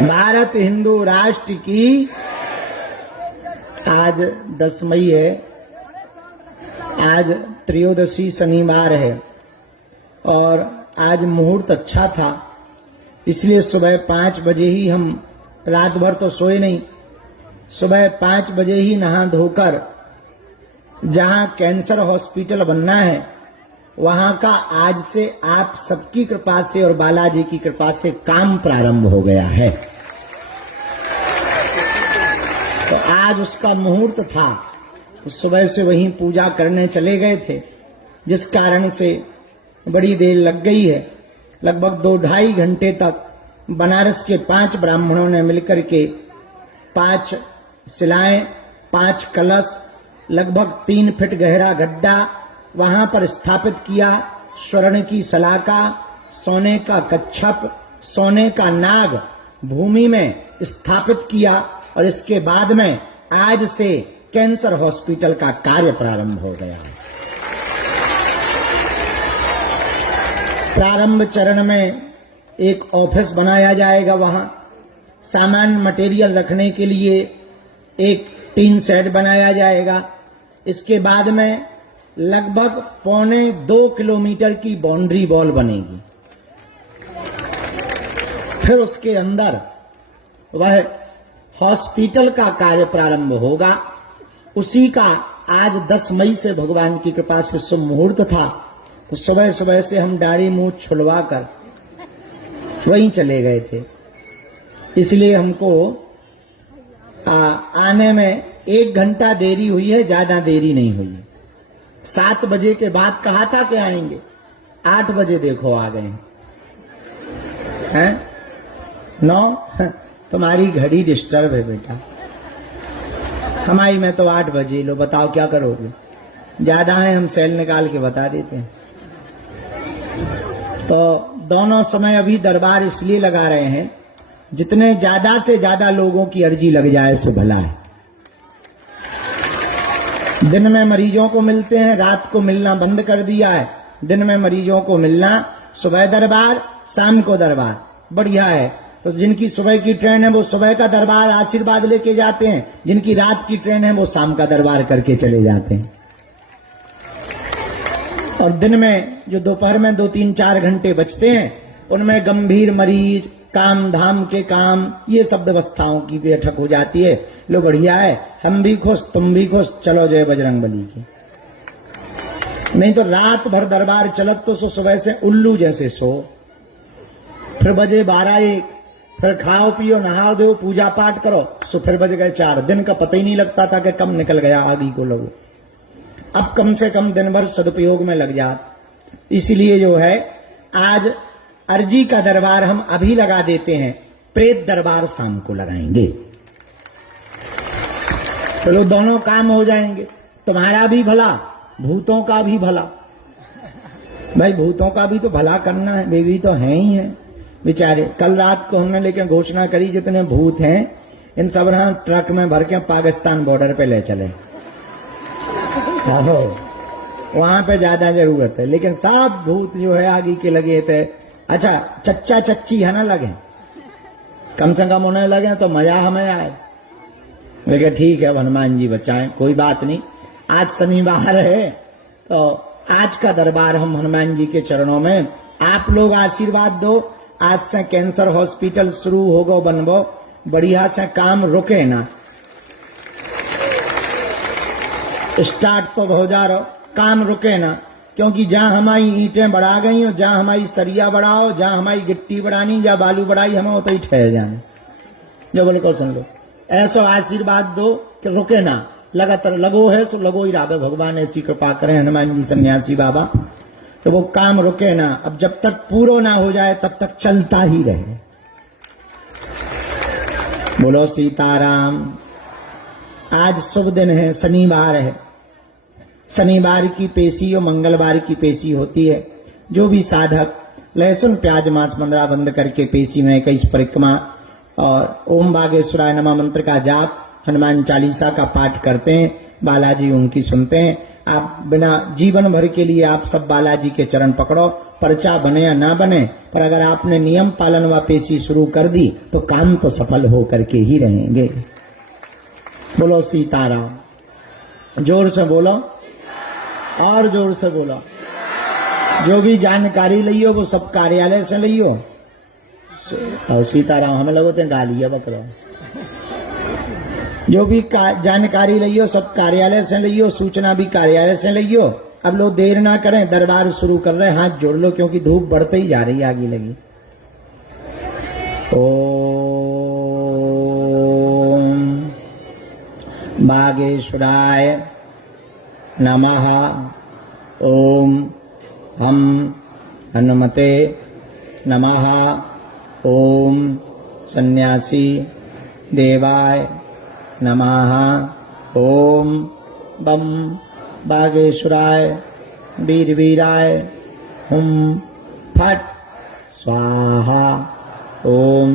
भारत हिंदू राष्ट्र की। आज 10 मई है, आज त्रयोदशी शनिवार है और आज मुहूर्त अच्छा था, इसलिए सुबह 5 बजे ही हम, रात भर तो सोए नहीं, सुबह 5 बजे ही नहा धोकर जहां कैंसर हॉस्पिटल बनना है वहां का आज से आप सबकी कृपा से और बालाजी की कृपा से काम प्रारंभ हो गया है। तो आज उसका मुहूर्त था, तो सुबह से वहीं पूजा करने चले गए थे, जिस कारण से बड़ी देर लग गई है। लगभग 2-2.5 घंटे तक बनारस के 5 ब्राह्मणों ने मिलकर के 5 शिलाएं, 5 कलश, लगभग 3 फीट गहरा गड्ढा वहां पर स्थापित किया। स्वर्ण की सलाका, सोने का कच्छप, सोने का नाग भूमि में स्थापित किया और इसके बाद में आज से कैंसर हॉस्पिटल का कार्य प्रारंभ हो गया है। प्रारंभ चरण में एक ऑफिस बनाया जाएगा, वहां सामान मटेरियल रखने के लिए एक टीन शेड बनाया जाएगा। इसके बाद में लगभग 1.25 किलोमीटर की बाउंड्री वॉल बनेगी। फिर उसके अंदर वह हॉस्पिटल का कार्य प्रारंभ होगा। उसी का आज 10 मई से भगवान की कृपा से शुभ मुहूर्त था, तो सुबह सुबह से हम दाढ़ी मुंह छुलवा कर वहीं चले गए थे। इसलिए हमको आने में 1 घंटा देरी हुई है, ज्यादा देरी नहीं हुई है। 7 बजे के बाद कहा था कि आएंगे, 8 बजे देखो आ गए हैं। 9 तुम्हारी घड़ी डिस्टर्ब है बेटा, हमारी में तो 8 बजे। लो बताओ क्या करोगे, ज्यादा है हम सेल निकाल के बता देते हैं। तो दोनों समय अभी दरबार इसलिए लगा रहे हैं, जितने ज्यादा से ज्यादा लोगों की अर्जी लग जाए सो भला है। दिन में मरीजों को मिलते हैं, रात को मिलना बंद कर दिया है। दिन में मरीजों को मिलना, सुबह दरबार, शाम को दरबार, बढ़िया है। तो जिनकी सुबह की ट्रेन है वो सुबह का दरबार आशीर्वाद लेके जाते हैं, जिनकी रात की ट्रेन है वो शाम का दरबार करके चले जाते हैं। और दिन में जो दोपहर में 2-3-4 घंटे बचते हैं, उनमें गंभीर मरीज, काम धाम के काम, ये सब व्यवस्थाओं की बैठक हो जाती है। लो बढ़िया है, हम भी खुश, तुम भी खुश, चलो जय बजरंगबली की। नहीं तो रात भर दरबार चलत तो सुबह से उल्लू जैसे सो, फिर बजे 12-1, फिर खाओ पियो, नहाओ दो, पूजा पाठ करो, सो फिर बज गए 4। दिन का पता ही नहीं लगता था कि कम निकल गया आगे को लगो। अब कम से कम दिन भर सदुपयोग में लग जात। इसलिए जो है आज अर्जी का दरबार हम अभी लगा देते हैं, प्रेत दरबार शाम को लगाएंगे। चलो दोनों काम हो जाएंगे, तुम्हारा भी भला, भूतों का भी भला। भाई भूतों का भी तो भला करना है, वे भी तो हैं ही हैं बेचारे। कल रात को हमने लेकिन घोषणा करी, जितने भूत हैं इन सब ना ट्रक में भर के पाकिस्तान बॉर्डर पे ले चले, वहां पे ज्यादा जरूरत है। लेकिन सब भूत जो है आगे के लगे थे। अच्छा चच्चा चच्ची है ना लगे, कम से कम उन्हें लगे तो मजा हमें आए। लेकिन ठीक है, हनुमान जी बचाएं, कोई बात नहीं। आज शनिवार है तो आज का दरबार हम हनुमान जी के चरणों में, आप लोग आशीर्वाद दो। आज से कैंसर हॉस्पिटल शुरू होगो, बनबो, बढ़िया से काम रुके ना, स्टार्ट तो हो जा रहा, काम रुके ना। क्योंकि जहां हमारी ईंटें बढ़ा गई हो, जहां हमारी सरिया बढ़ाओ, जहां हमारी गिट्टी बढ़ानी, जहां बालू बढ़ाई, हमें तो ही ठहर जाए। जो बिल्कुल सुन लो, ऐसा आशीर्वाद दो कि रुके ना, लगातार लगो है सो लगो ही रहा। भगवान ऐसी कृपा करें, हनुमान जी सन्यासी बाबा, तो वो काम रुके ना। अब जब तक पूरा ना हो जाए तब तक चलता ही रहे। बोलो सीताराम। आज शुभ दिन है, शनिवार है। शनिवार की पेशी और मंगलवार की पेशी होती है। जो भी साधक लहसुन प्याज मांस मंदरा बंद करके पेशी में 21 परिक्रमा और ओम बागेश्वराय नमः मंत्र का जाप, हनुमान चालीसा का पाठ करते हैं, बालाजी उनकी सुनते हैं, आप बिना जीवन भर के लिए आप सब बालाजी के चरण पकड़ो, पर्चा बने या ना बने, पर अगर आपने नियम पालन व पेशी शुरू कर दी तो काम तो सफल हो करके ही रहेंगे। बोलो सीताराम। जोर से बोलो और जोर से बोलो। जो भी जानकारी लियो वो सब कार्यालय से लियो। और सीताराम हमें लगोते हैं गालिया बकरो। जो भी जानकारी लियो सब कार्यालय से लियो, सूचना भी कार्यालय से लियो। अब लोग देर ना करें, दरबार शुरू कर रहे हैं, हाथ जोड़ लो क्योंकि धूप बढ़ते ही जा रही है, आगे लगी। ओम बागेश्वराय नमः। ओम हम हनुमते नमः। ओम सन्यासी देवाय नमः। ओम बम बागेश्वराय वीर वीराय हुम फट स्वाहा। ओम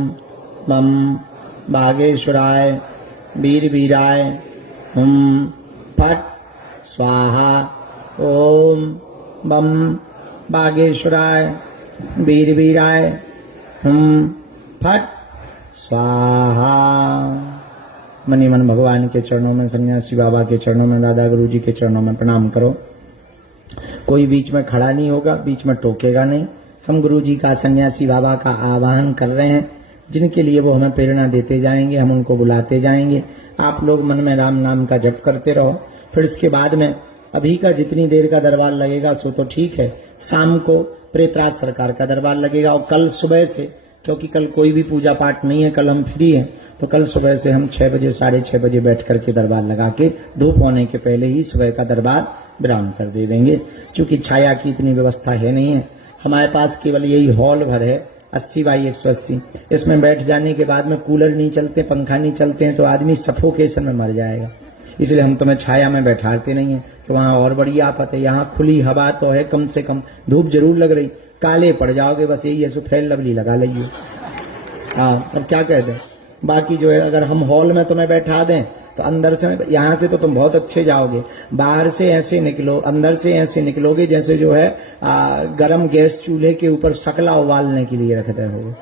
बम बागेश्वराय वीर वीराय हुम फट स्वाहा। ओम बम बागेश्वराय वीर वीराय हुम फट स्वाहा। मनी मन भगवान के चरणों में, सन्यासी बाबा के चरणों में, दादा गुरु जी के चरणों में प्रणाम करो। कोई बीच में खड़ा नहीं होगा, बीच में टोकेगा नहीं। हम गुरु जी का, सन्यासी बाबा का आवाहन कर रहे हैं, जिनके लिए वो हमें प्रेरणा देते जाएंगे, हम उनको बुलाते जाएंगे। आप लोग मन में राम नाम का जप करते रहो। फिर इसके बाद में अभी का जितनी देर का दरबार लगेगा सो तो ठीक है, शाम को प्रेतराज सरकार का दरबार लगेगा। और कल सुबह से, क्योंकि कल कोई भी पूजा पाठ नहीं है, कल हम फ्री हैं, तो कल सुबह से हम 6 बजे 6:30 बजे बैठ करके दरबार लगा के धूप होने के पहले ही सुबह का दरबार विराम कर दे देंगे। चूंकि छाया की इतनी व्यवस्था है नहीं है, हमारे पास केवल यही हॉल भर है 80 बाई 180। इसमें बैठ जाने के बाद में कूलर नहीं चलते, पंखा नहीं चलते हैं तो आदमी सफोकेशन में मर जाएगा। इसलिए हम तुम्हें छाया में बैठाते नहीं है, तो वहाँ और बड़ी आफत है। यहाँ खुली हवा तो है, कम से कम धूप जरूर लग रही, काले पड़ जाओगे, बस यही है, सुफेल लवली लगा लीजिए। हाँ, अब क्या कहते हैं। बाकी जो है, अगर हम हॉल में तुम्हें बैठा दें तो अंदर से, यहाँ से तो तुम बहुत अच्छे जाओगे, बाहर से ऐसे निकलो, अंदर से ऐसे निकलोगे जैसे जो है गरम गैस चूल्हे के ऊपर शकला उबालने के लिए रखते हो,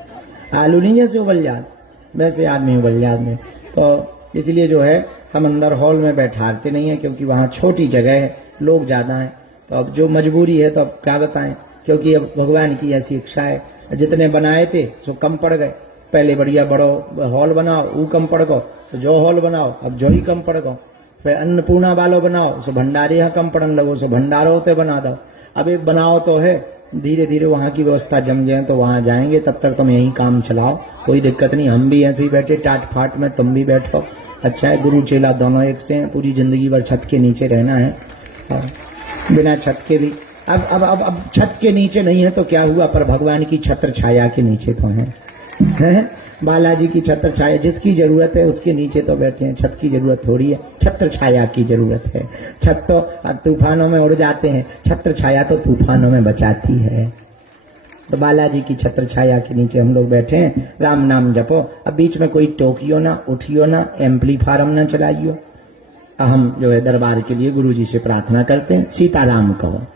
आलू नहीं जैसे उबल जाते, वैसे आदमी उबल जाते हैं। तो इसलिए जो है हम अंदर हॉल में बैठाते नहीं है, क्योंकि वहाँ छोटी जगह है, लोग ज्यादा हैं। तो अब जो मजबूरी है तो अब क्या बताएं, क्योंकि अब भगवान की ऐसी इच्छा है। जितने बनाए थे सो कम पड़ गए, पहले बढ़िया बड़ो हॉल बनाओ, वो कम पड़ गो, तो जो हॉल बनाओ अब जो ही कम पड़ गो। फिर अन्नपूर्णा वालो बनाओ सो भंडारे यहाँ कम पड़न लगो, सो भंडारो होते बना दो। अब एक बनाओ तो है, धीरे धीरे वहाँ की व्यवस्था जम जाए तो वहाँ जाएंगे, तब तक तुम यही काम चलाओ, कोई दिक्कत नहीं। हम भी ऐसे ही बैठे टाट फाट में, तुम भी बैठो, अच्छा है। गुरु चेला दोनों एक से हैं, पूरी जिंदगी भर छत के नीचे रहना है, बिना छत के भी। अब छत के नीचे नहीं है तो क्या हुआ, पर भगवान की छत्र छाया के नीचे तो है। बालाजी की छत्र छाया, जिसकी जरूरत है उसके नीचे तो बैठे हैं, छत की जरूरत थोड़ी है, छत्र छाया की जरूरत है। छत तो तूफानों में उड़ जाते हैं, छत्र छाया तो तूफानों में बचाती है। तो बालाजी की छत्र छाया के नीचे हम लोग बैठे हैं, राम नाम जपो। अब बीच में कोई टोकियो ना, उठियो ना, एम्पलीफार्म ना चलाइयो। हम जो है दरबार के लिए गुरु जी से प्रार्थना करते हैं, सीताराम कहो।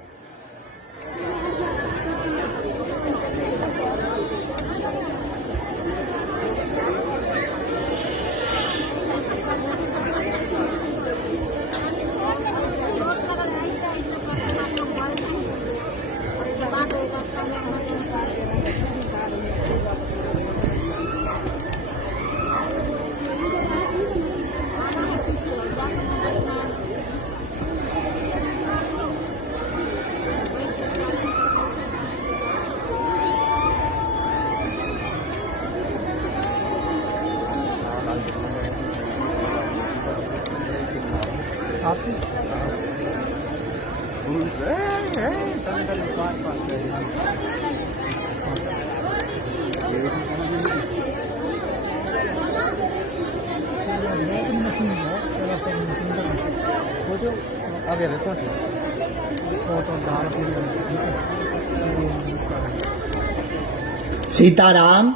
सीताराम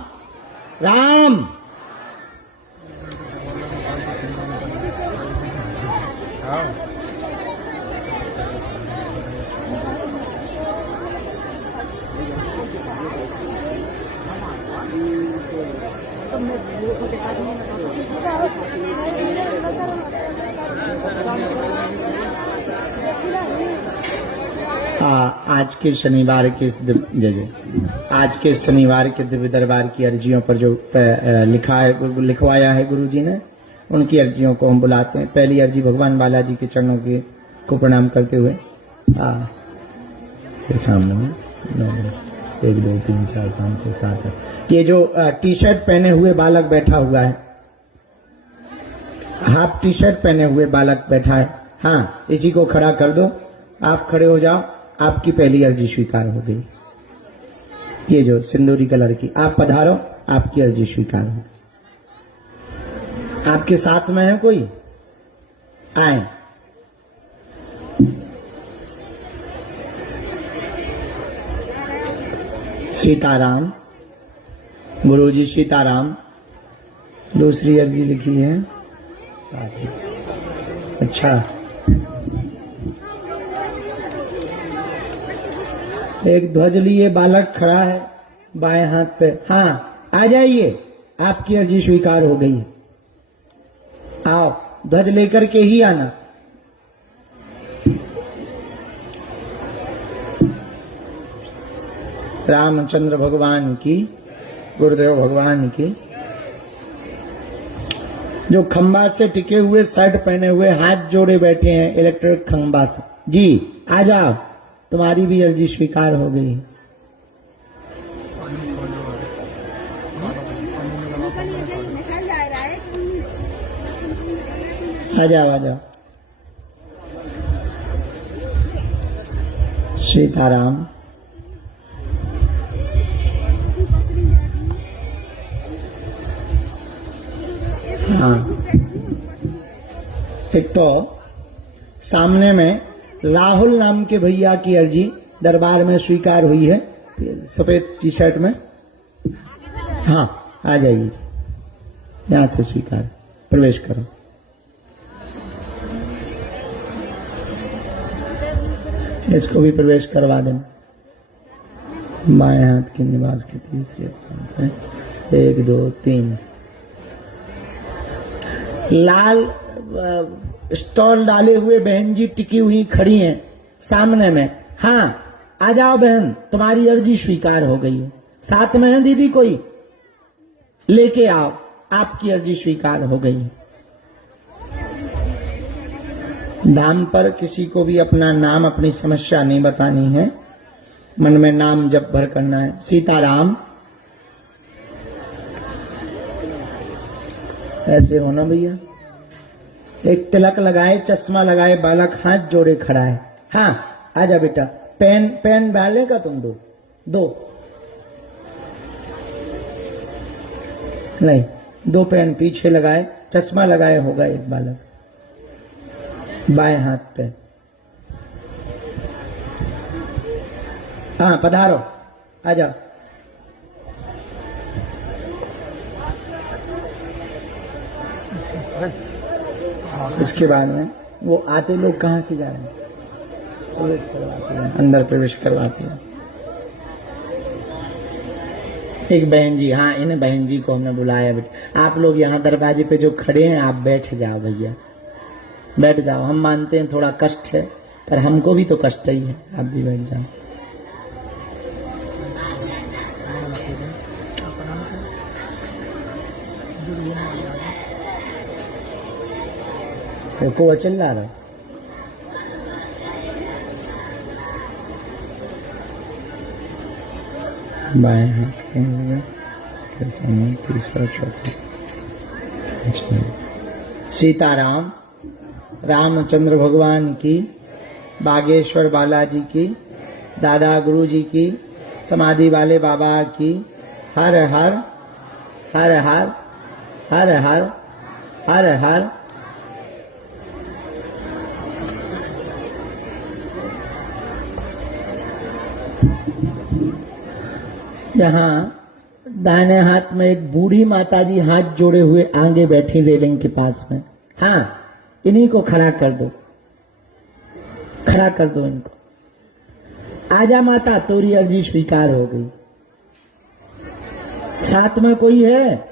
राम। आज के शनिवार के आज के शनिवार के दिव्य दरबार की अर्जियों पर जो लिखवाया है गुरु जी ने, उनकी अर्जियों को हम बुलाते हैं। पहली अर्जी भगवान बालाजी के चरणों को प्रणाम करते हुए सामने में 1 2 3 4 5 6 7 ये जो टी शर्ट पहने हुए बालक बैठा हुआ है, हाफ टी शर्ट पहने हुए बालक बैठा है, हाँ इसी को खड़ा कर दो। आप खड़े हो जाओ, आपकी पहली अर्जी स्वीकार हो गई। ये जो सिंदूरी कलर की, आप पधारो, आपकी अर्जी स्वीकार हो। आपके साथ में है कोई? आए। सीताराम, गुरुजी सीताराम। दूसरी अर्जी लिखी है। अच्छा, एक ध्वज लिए बालक खड़ा है बाएं हाथ पे। हाँ आ जाइए, आपकी अर्जी स्वीकार हो गई। आओ, ध्वज लेकर के ही आना। रामचंद्र भगवान की, गुरुदेव भगवान की। जो खंबा से टिके हुए, शर्ट पहने हुए, हाथ जोड़े बैठे हैं इलेक्ट्रिक खंबा से, जी आ जाओ, तुम्हारी भी अर्जी स्वीकार हो गई। आ जाओ, आ जाओ। सीताराम। हाँ, एक तो सामने में राहुल नाम के भैया की अर्जी दरबार में स्वीकार हुई है, सफेद टी शर्ट में। हाँ आ जाइए, यहां से स्वीकार, प्रवेश करो। इसको भी प्रवेश करवा देना। बाएं हाथ के निवास के तीसरे 1 2 3 लाल स्टॉल डाले हुए बहन जी टिकी हुई खड़ी हैं सामने में। हाँ आ जाओ बहन, तुम्हारी अर्जी स्वीकार हो गई है। साथ में है दीदी कोई? लेके आओ, आपकी अर्जी स्वीकार हो गई है। दाम पर किसी को भी अपना नाम, अपनी समस्या नहीं बतानी है, मन में नाम जप भर करना है। सीताराम। ऐसे होना भैया। एक तिलक लगाए, चश्मा लगाए बालक हाथ जोड़े खड़ा है। हाँ आजा बेटा, पेन डालेगा तुम? दो नहीं, 2 पेन पीछे लगाए, चश्मा लगाए होगा एक बालक बाएं हाथ पे। हाँ पधारो, आ जाओ। इसके बाद में वो आते लोग कहाँ से जा रहे हैं? प्रवेश करवाते हैं, अंदर प्रवेश करवाते हैं। एक बहन जी, हाँ इन बहन जी को हमने बुलाया। बेटा आप लोग यहाँ दरवाजे पे जो खड़े हैं, आप बैठ जाओ भैया, बैठ जाओ। हम मानते हैं थोड़ा कष्ट है, पर हमको भी तो कष्ट ही है, आप भी बैठ जाओ। को चल रहा है। बाएं हाथ तीसरा चौथा। सीताराम। रामचंद्र भगवान की, बागेश्वर बालाजी की, दादा गुरु जी की, समाधि वाले बाबा की। हर हर हर हर हर हर हर हर। यहाँ दाहिने हाथ में एक बूढ़ी माताजी हाथ जोड़े हुए आगे बैठी रेलिंग के पास में। हाँ इन्हीं को खड़ा कर दो, खड़ा कर दो इनको। आजा माता, तोरी अर्जी स्वीकार हो गई। साथ में कोई है?